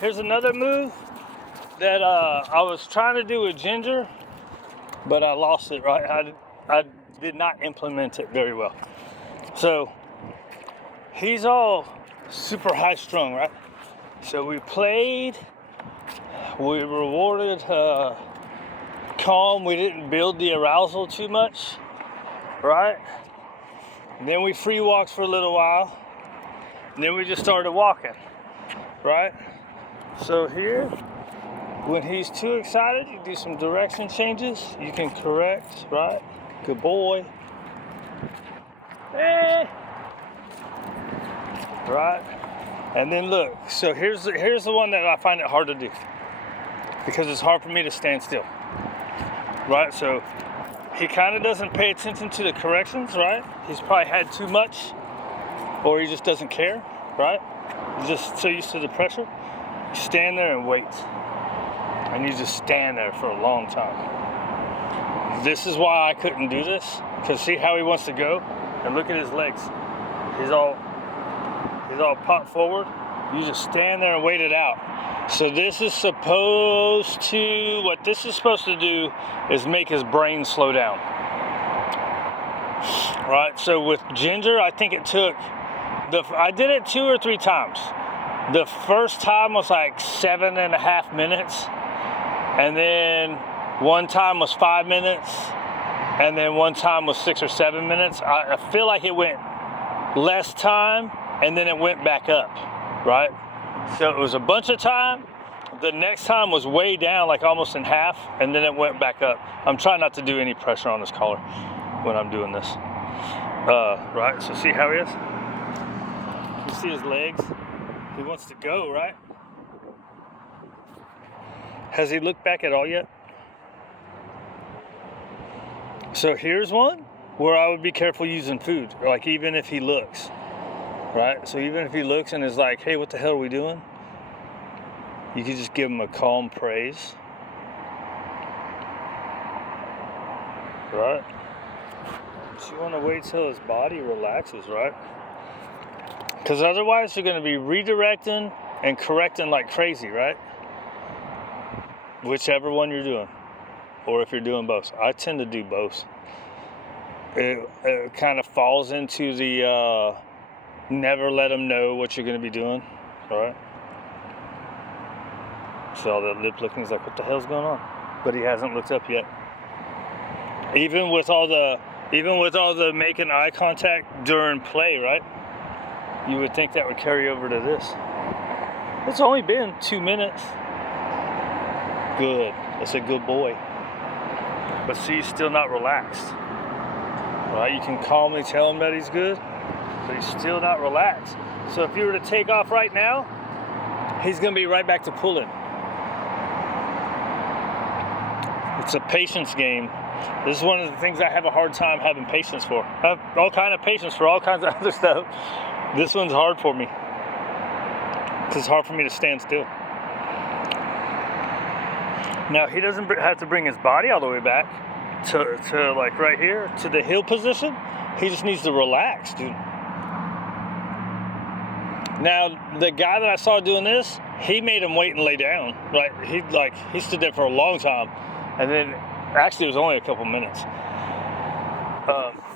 here's another move that I was trying to do with Ginger, but I lost it, right? I did not implement it very well. So he's all super high strung, right? So we played, we rewarded calm, we didn't build the arousal too much, right? And then we free walked for a little while, and then we just started walking, right? So here, when he's too excited, you do some direction changes, you can correct, right? Good boy. Hey. Right? And then look, so here's the one that I find it hard to do, because it's hard for me to stand still, right? So he kind of doesn't pay attention to the corrections, right? He's probably had too much, or he just doesn't care, right? He's just so used to the pressure. You stand there and wait, and you just stand there for a long time. This is why I couldn't do this, because see how he wants to go, and look at his legs. He's all popped forward. You just stand there and wait it out. So this is supposed to, what this is supposed to do is make his brain slow down. Right, so with Ginger, I think it took, I did it 2 or 3 times. The first time was like 7.5 minutes. And then one time was 5 minutes. And then one time was 6 or 7 minutes. I feel like it went less time, and then it went back up, right? So it was a bunch of time. The next time was way down, like almost in half, and then it went back up. I'm trying not to do any pressure on his collar when I'm doing this. Right, so see how he is? You see his legs? He wants to go, right? Has he looked back at all yet? So here's one where I would be careful using food, like even if he looks. Right? So even if he looks and is like, hey, what the hell are we doing? You could just give him a calm praise. Right? So you want to wait till his body relaxes, right? Because otherwise you're going to be redirecting and correcting like crazy, right? Whichever one you're doing. Or if you're doing both. I tend to do both. It kind of falls into the never let them know what you're going to be doing, right? So all that lip looking is like, what the hell's going on? But he hasn't looked up yet. Even with all the making eye contact during play, right? You would think that would carry over to this. It's only been 2 minutes. Good. That's a good boy. But see, he's still not relaxed. Right? You can calmly tell him that he's good, but he's still not relaxed. So if you were to take off right now, he's going to be right back to pulling. It's a patience game. This is one of the things I have a hard time having patience for. I have all kind of patience for all kinds of other stuff. This one's hard for me, because it's hard for me to stand still. Now, he doesn't have to bring his body all the way back to like right here, to the heel position. He just needs to relax, dude. Now, the guy that I saw doing this, he made him wait and lay down, right? He stood there for a long time, and then actually it was only a couple minutes.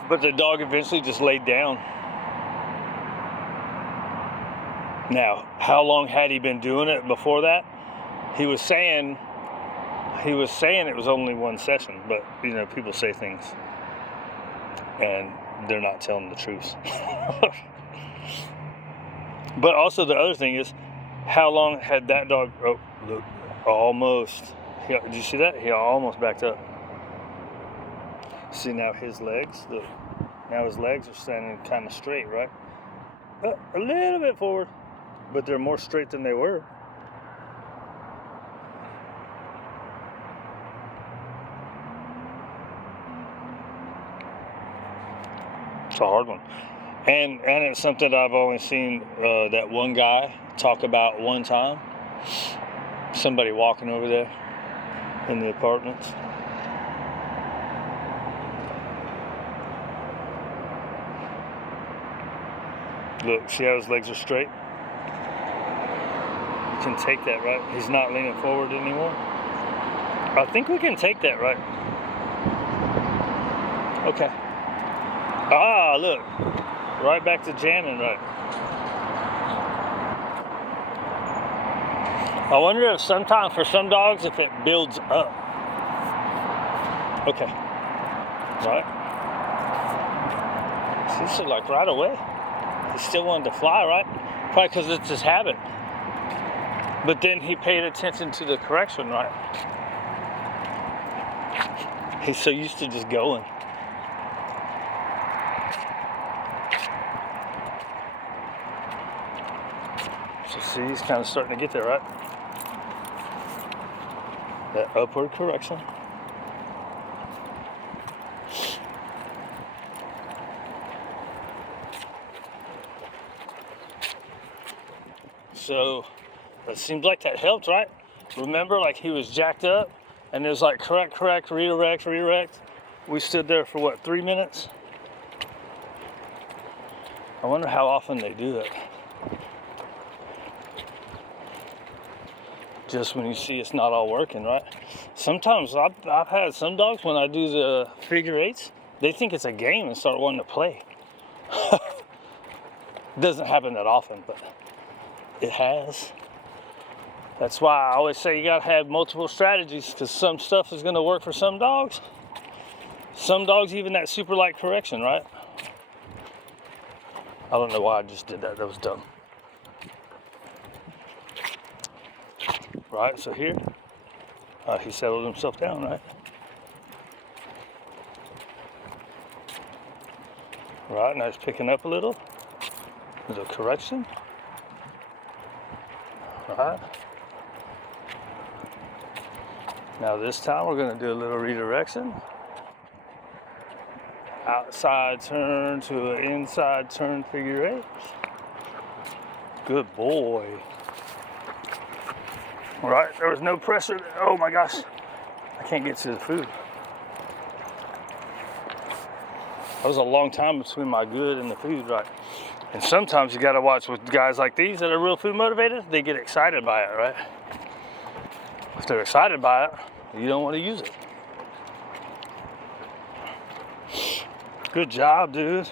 But the dog eventually just laid down. Now, how long had he been doing it before that? He was saying it was only one session, but you know, people say things and they're not telling the truth. But also the other thing is, how long had that dog, oh, look, almost, did you see that? He almost backed up. See now his legs, look, now his legs are standing kind of straight, right? A little bit forward, but they're more straight than they were. It's a hard one. And it's something I've only seen that one guy talk about one time. Somebody walking over there in the apartments. Look, see how his legs are straight? can take that, right? He's not leaning forward anymore. I think we can take that, right? Okay. Ah, look. Right back to jamming, right? I wonder if sometimes for some dogs, if it builds up. Okay. Right? See, so like right away. He still wanted to fly, right? Probably because it's his habit. But then he paid attention to the correction, right? He's so used to just going. So see, he's kind of starting to get there, right? That upward correction. So it seems like that helped, right? Remember, like he was jacked up and it was like correct, redirect. We stood there for what, 3 minutes? I wonder how often they do it. Just when you see it's not all working, right? Sometimes I've had some dogs, when I do the figure eights, they think it's a game and start wanting to play. It doesn't happen that often, but it has. That's why I always say you gotta have multiple strategies, because some stuff is gonna work for some dogs. Some dogs, even that super light correction, right? I don't know why I just did that. That was dumb. Right, so here, he settled himself down, right? Right, now he's picking up a little. There's a correction. Right. Now this time we're going to do a little redirection. Outside turn to an inside turn figure eight. Good boy. Right, there was no pressure. Oh my gosh, I can't get to the food. That was a long time between my good and the food, right? And sometimes you gotta watch with guys like these that are real food motivated, they get excited by it, right? If they're excited by it, you don't want to use it. Good job, dude.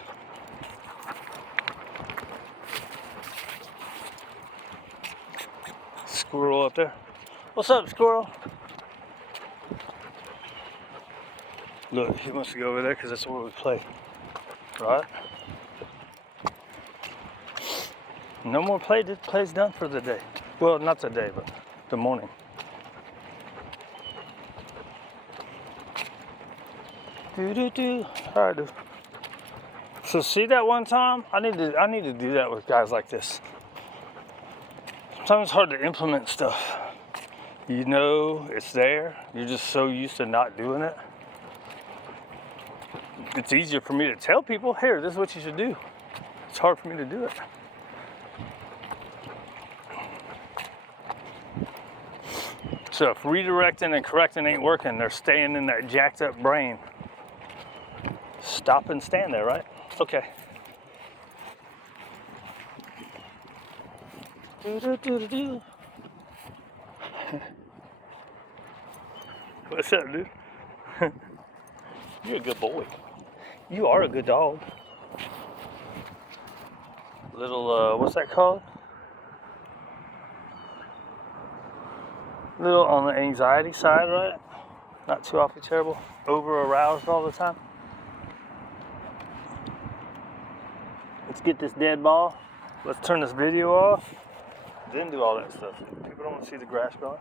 Squirrel up there. What's up, squirrel? Look, he wants to go over there because that's where we play, right? No more play. This play's done for the day. Well, not the day, but the morning. Do. All right, dude. So see that one time? I need to do that with guys like this. Sometimes it's hard to implement stuff. You know it's there. You're just so used to not doing it. It's easier for me to tell people, here, this is what you should do. It's hard for me to do it. So if redirecting and correcting ain't working, they're staying in that jacked up brain. Stop and stand there, right? Okay. Do. What's up, dude? You're a good boy. You are a good dog. Little, what's that called? Little on the anxiety side, right? Not too awfully terrible. Over aroused all the time. Let's get this dead ball. Let's turn this video off. Then do all that stuff. People don't want to see the grass growing.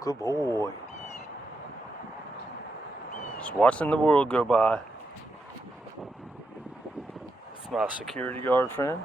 Good boy. Just watching the world go by. It's my security guard friend.